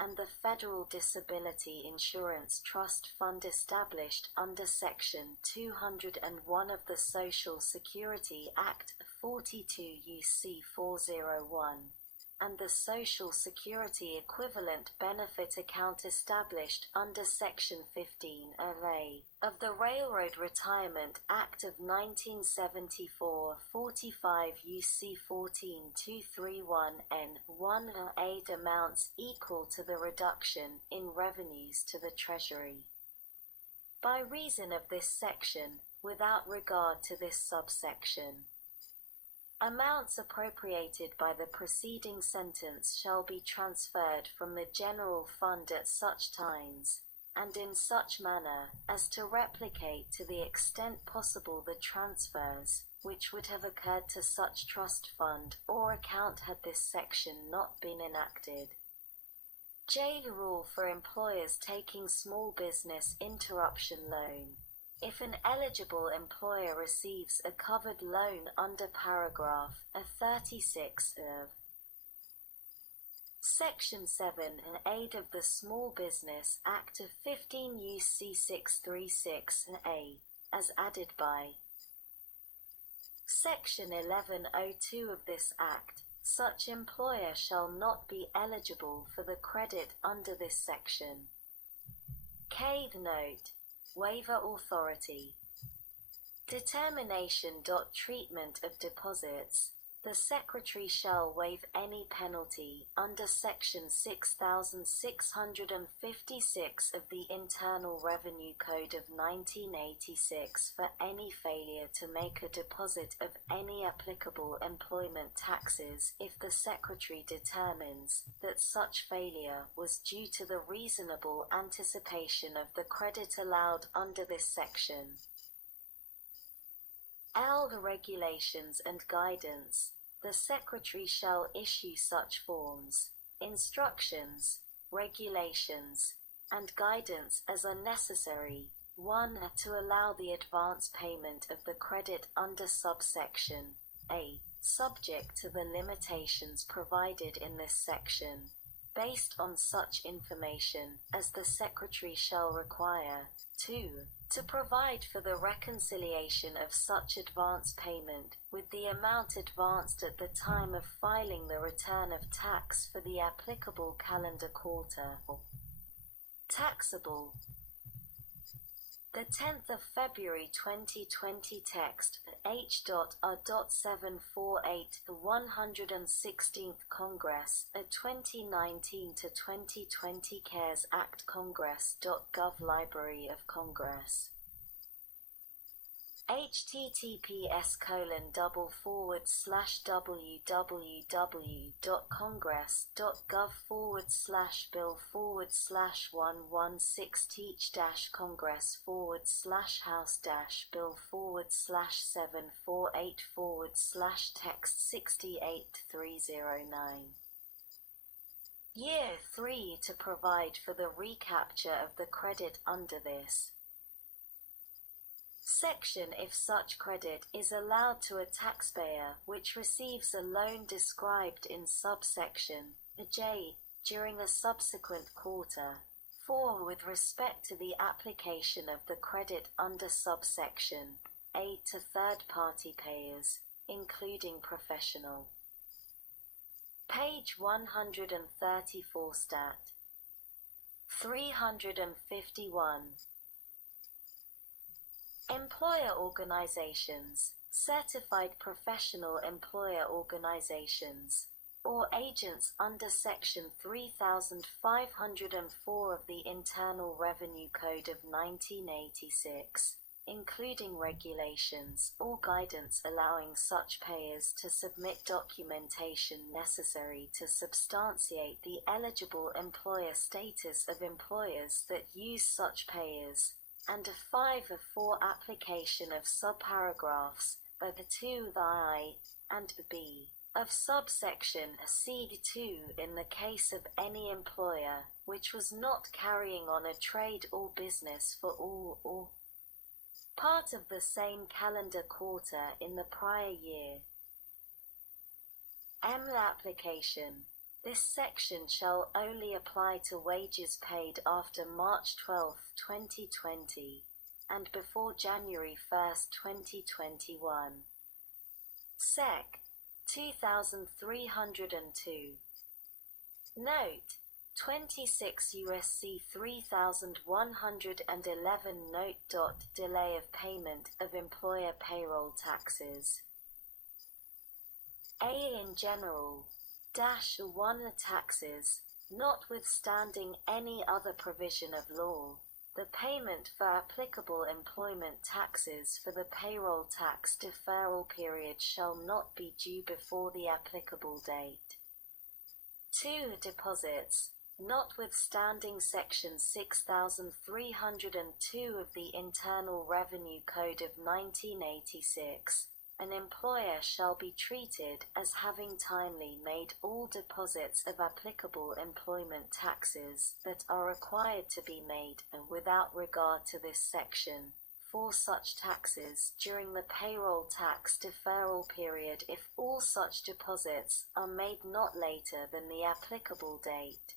and the Federal Disability Insurance Trust Fund established under Section 201 of the Social Security Act 42 U.C. 401, and the Social Security Equivalent Benefit Account established under Section 15A of the Railroad Retirement Act of 1974 45 U.C. 14231 N1 aid amounts equal to the reduction in revenues to the Treasury. By reason of this section, without regard to this subsection, amounts appropriated by the preceding sentence shall be transferred from the general fund at such times, and in such manner, as to replicate to the extent possible the transfers, which would have occurred to such trust fund or account had this section not been enacted. J. Rule for employers taking small business interruption loan. If an eligible employer receives a covered loan under paragraph 36 of Section 7 in aid of the Small Business Act of 15 U.C. 636A, as added by Section 1102 of this Act, such employer shall not be eligible for the credit under this section. K. Note: Waiver Authority. Determination. Treatment of deposits. The Secretary shall waive any penalty under Section 6656 of the Internal Revenue Code of 1986 for any failure to make a deposit of any applicable employment taxes if the Secretary determines that such failure was due to the reasonable anticipation of the credit allowed under this section. The regulations and guidance. The Secretary shall issue such forms, instructions, regulations, and guidance as are necessary, 1. To allow the advance payment of the credit under subsection A, subject to the limitations provided in this section, based on such information as the Secretary shall require. 2. To provide for the reconciliation of such advance payment with the amount advanced at the time of filing the return of tax for the applicable calendar quarter. Taxable. The 10th of February 2020 text H.R.748 the 116th Congress, a 2019 to 2020 CaresAct Congress.gov Library of Congress. https://www.congress.gov/bill/116-congress/house-bill/748//text 68-309. Year 3 to provide for the recapture of the credit under this section if such credit is allowed to a taxpayer which receives a loan described in subsection J during a subsequent quarter. 4. With respect to the application of the credit under subsection A to third-party payers, including professional. Page 134 Stat. 351. Employer organizations, certified professional employer organizations, or agents under Section 3504 of the Internal Revenue Code of 1986, including regulations or guidance allowing such payers to submit documentation necessary to substantiate the eligible employer status of employers that use such payers, and 5 of 4 application of subparagraphs by the 2 the I and B of subsection C2 in the case of any employer which was not carrying on a trade or business for all or part of the same calendar quarter in the prior year. M. Application. This section shall only apply to wages paid after March 12, 2020, and before January 1, 2021. Sec. 2302. Note: 26 USC 3111 Note. Delay of payment of employer payroll taxes. A. In general, -1 taxes, notwithstanding any other provision of law, the payment for applicable employment taxes for the payroll tax deferral period shall not be due before the applicable date. 2. Deposits, notwithstanding Section 6302 of the Internal Revenue Code of 1986, an employer shall be treated as having timely made all deposits of applicable employment taxes that are required to be made, and without regard to this section, for such taxes during the payroll tax deferral period if all such deposits are made not later than the applicable date.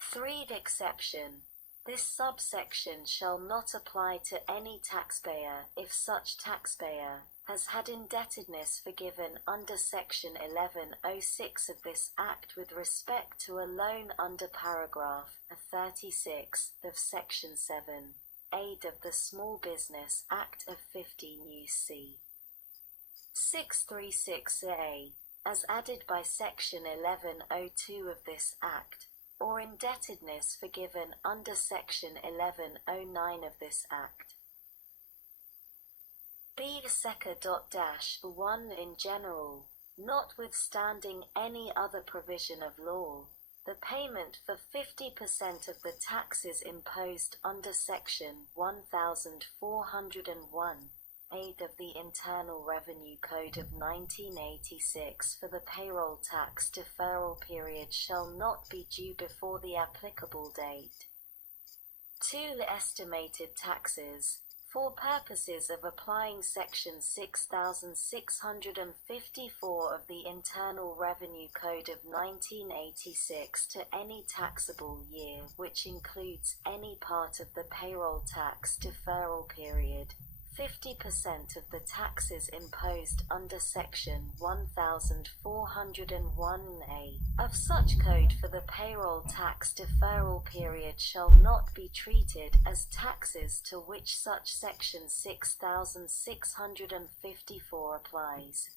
3. Exception. This subsection shall not apply to any taxpayer if such taxpayer has had indebtedness forgiven under Section 1106 of this Act with respect to a loan under paragraph 36 of Section 7, Aid of the Small Business Act of 15 U.C. 636A, as added by Section 1102 of this Act, or indebtedness forgiven under Section 1109 of this Act. B. Seca.-1 In general, notwithstanding any other provision of law, the payment for 50% of the taxes imposed under Section 1401, Aid of the Internal Revenue Code of 1986 for the payroll tax deferral period shall not be due before the applicable date. 2. Estimated taxes. For purposes of applying Section 6654 of the Internal Revenue Code of 1986 to any taxable year which includes any part of the payroll tax deferral period, 50% of the taxes imposed under Section 1401A of such code for the payroll tax deferral period shall not be treated as taxes to which such Section 6654 applies.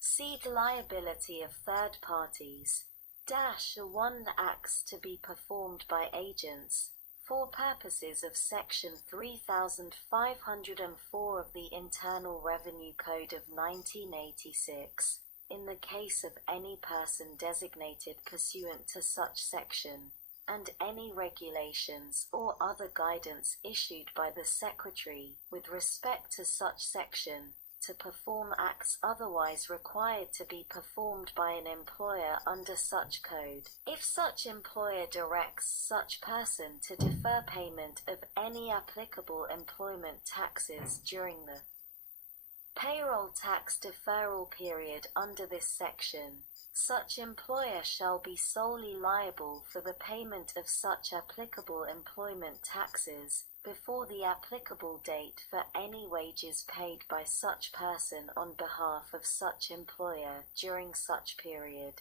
C. The liability of third parties. -1 Acts to be performed by agents. For purposes of Section 3504 of the Internal Revenue Code of 1986, in the case of any person designated pursuant to such section, and any regulations or other guidance issued by the Secretary with respect to such section, to perform acts otherwise required to be performed by an employer under such code, if such employer directs such person to defer payment of any applicable employment taxes during the payroll tax deferral period under this section, such employer shall be solely liable for the payment of such applicable employment taxes before the applicable date for any wages paid by such person on behalf of such employer during such period.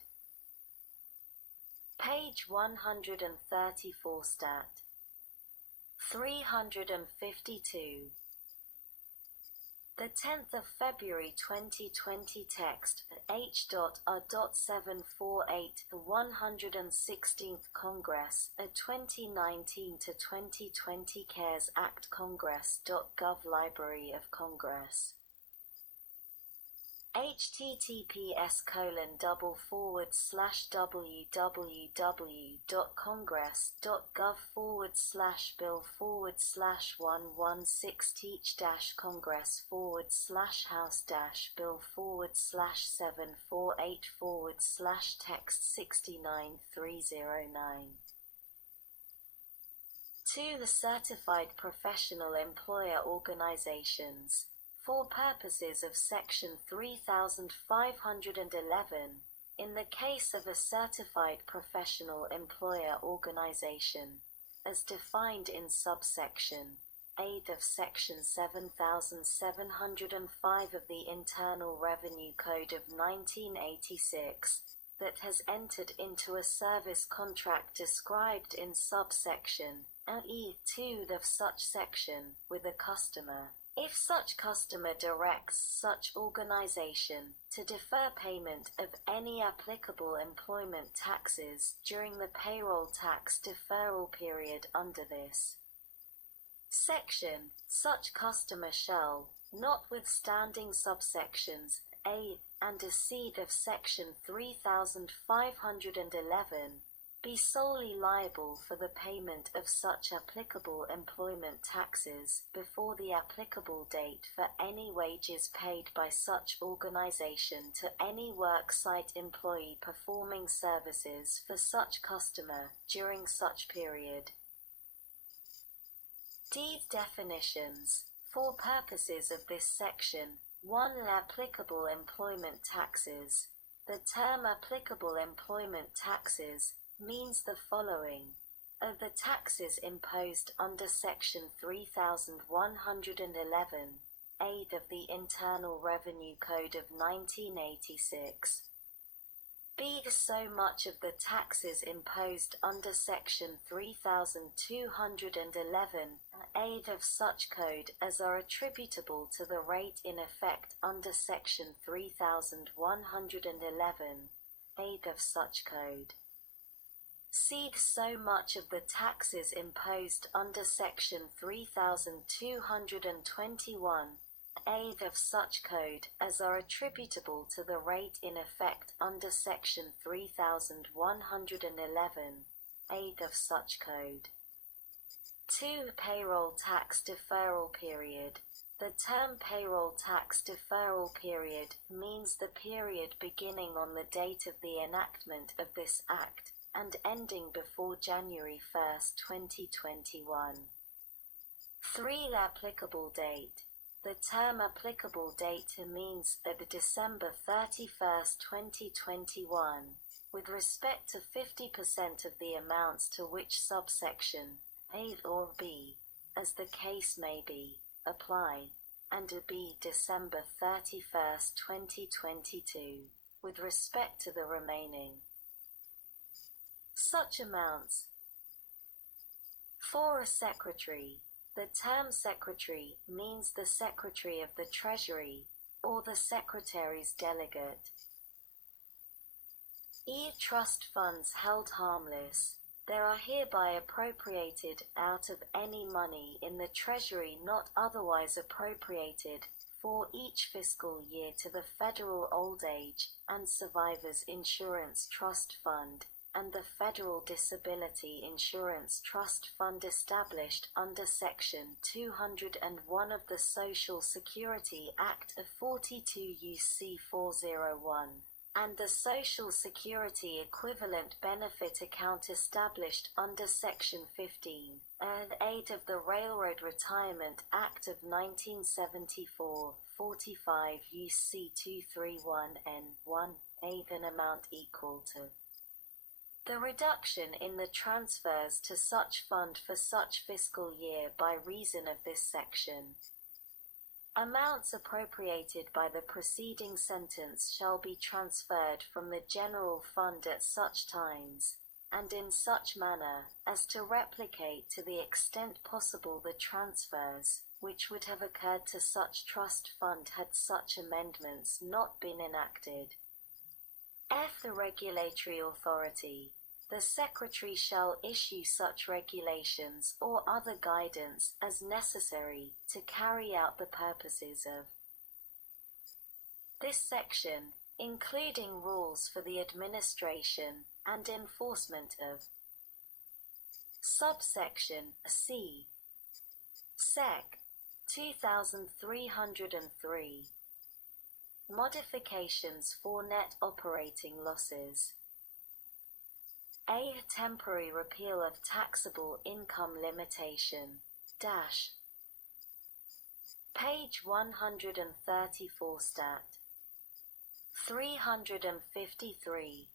Page 134 Stat. 352. The 10th of February 2020 text, H.R.748, the 116th Congress, a 2019 to 2020 CaresAct Congress.gov Library of Congress. https://www.congress.gov/bill/116-congress/text69-309. 2. The Certified Professional Employer Organizations. For purposes of Section 3511, in the case of a certified professional employer organization, as defined in subsection A of Section 7705 of the Internal Revenue Code of 1986, that has entered into a service contract described in subsection E2 of such section with a customer, if such customer directs such organization to defer payment of any applicable employment taxes during the payroll tax deferral period under this section, such customer shall, notwithstanding subsections A and C of Section 3511, be solely liable for the payment of such applicable employment taxes before the applicable date for any wages paid by such organization to any worksite employee performing services for such customer during such period. Deed definitions. For purposes of this section, 1. Applicable employment taxes. The term applicable employment taxes means the following: of the taxes imposed under Section 3111, A of the Internal Revenue Code of 1986. B. So much of the taxes imposed under Section 3211, A of such code as are attributable to the rate in effect under Section 3111, A of such code. C. So much of the taxes imposed under Section 3221, A of such code as are attributable to the rate in effect under Section 3111, A of such code. 2. Payroll tax deferral period. The term payroll tax deferral period means the period beginning on the date of the enactment of this Act and ending before January 1, 2021. 3. Applicable date. The term applicable date means that December 31, 2021, with respect to 50% of the amounts to which subsection A or B, as the case may be, apply, and B. December 31, 2022, with respect to the remaining such amounts. 4. A secretary. The term secretary means the Secretary of the Treasury, or the Secretary's delegate. Trust funds held harmless. There are hereby appropriated out of any money in the Treasury not otherwise appropriated for each fiscal year to the Federal Old Age and Survivors Insurance Trust Fund, and the Federal Disability Insurance Trust Fund established under Section 201 of the Social Security Act of 42 U.C. 401, and the Social Security Equivalent Benefit Account established under Section 15 and 8 of the Railroad Retirement Act of 1974, 45 U.C. 231 N1, an amount equal to the reduction in the transfers to such fund for such fiscal year by reason of this section. Amounts appropriated by the preceding sentence shall be transferred from the general fund at such times, and in such manner, as to replicate to the extent possible the transfers, which would have occurred to such trust fund had such amendments not been enacted. The regulatory authority. The Secretary shall issue such regulations or other guidance as necessary to carry out the purposes of this section, including rules for the administration and enforcement of subsection C. Sec. 2303. Modifications for net operating losses. A. Temporary repeal of taxable income limitation. Page 134 Stat. 353.